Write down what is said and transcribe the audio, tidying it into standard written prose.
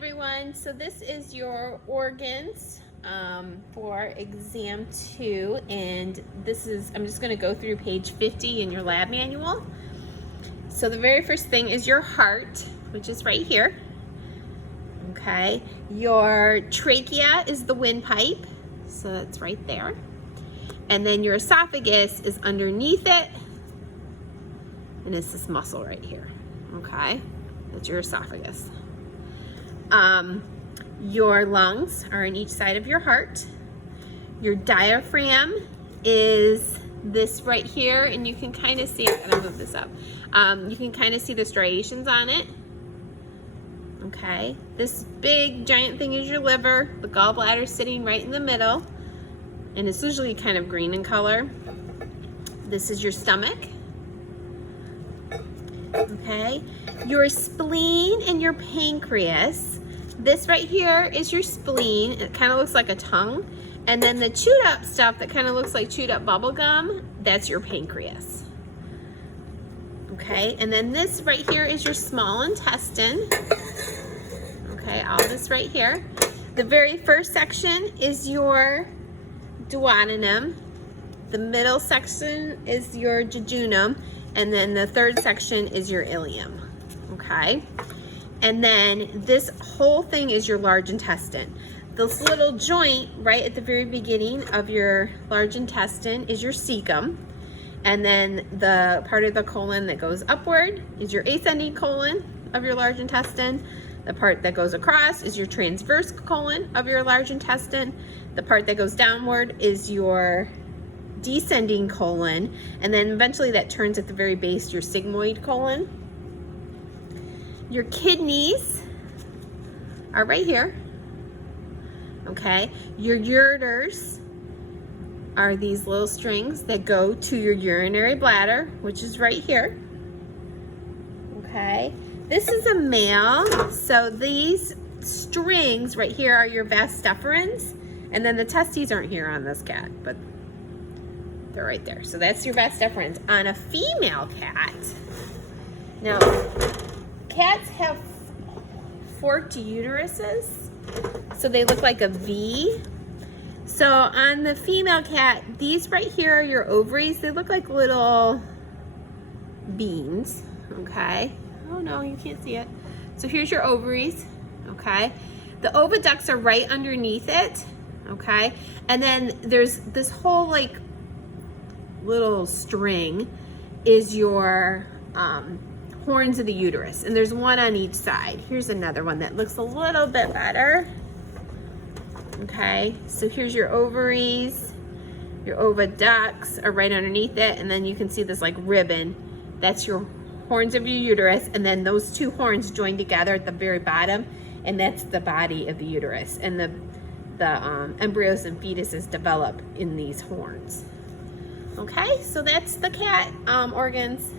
everyone. So this is your organs for exam 2, and I'm just going to go through page 50 in your lab manual. So the very first thing is your heart, which is right here. Okay, your trachea is the windpipe, so that's right there. And then your esophagus is underneath it, and it's this muscle right here. Okay, that's your esophagus. Your lungs are on each side of your heart. Your diaphragm is this right here, and you can kind of see, I'm gonna move this up. You can kind of see the striations on it. Okay, this big giant thing is your liver. The gallbladder is sitting right in the middle, and it's usually kind of green in color. This is your stomach. Okay, your spleen and your pancreas. This right here is your spleen. It kind of looks like a tongue. And then the chewed up stuff that kind of looks like chewed up bubble gum, that's your pancreas. Okay, and then this right here is your small intestine. Okay, all this right here. The very first section is your duodenum. The middle section is your jejunum. And then the third section is your ileum. Okay, and then this whole thing is your large intestine. This little joint right at the very beginning of your large intestine is your cecum. And then the part of the colon that goes upward is your ascending colon of your large intestine. The part that goes across is your transverse colon of your large intestine. The part that goes downward is your descending colon, and then eventually that turns at the very base, your sigmoid colon. Your kidneys are right here. Okay, your ureters are these little strings that go to your urinary bladder, which is right here. Okay, this is a male, so these strings right here are your vas deferens, and then the testes aren't here on this cat, but they're right there. So that's your vas deferens. On a female cat, now cats have forked uteruses, so they look like a V. So on the female cat, these right here are your ovaries. They look like little beans, okay? Oh no, you can't see it. So here's your ovaries, okay? The oviducts are right underneath it, okay? And then there's this whole like little string is your horns of the uterus, and there's one on each side. Here's another one that looks a little bit better. Okay, so here's your ovaries. Your oviducts are right underneath it, and then you can see this like ribbon. That's your horns of your uterus, and then those two horns join together at the very bottom, and that's the body of the uterus, and the embryos and fetuses develop in these horns. Okay, so that's the cat organs.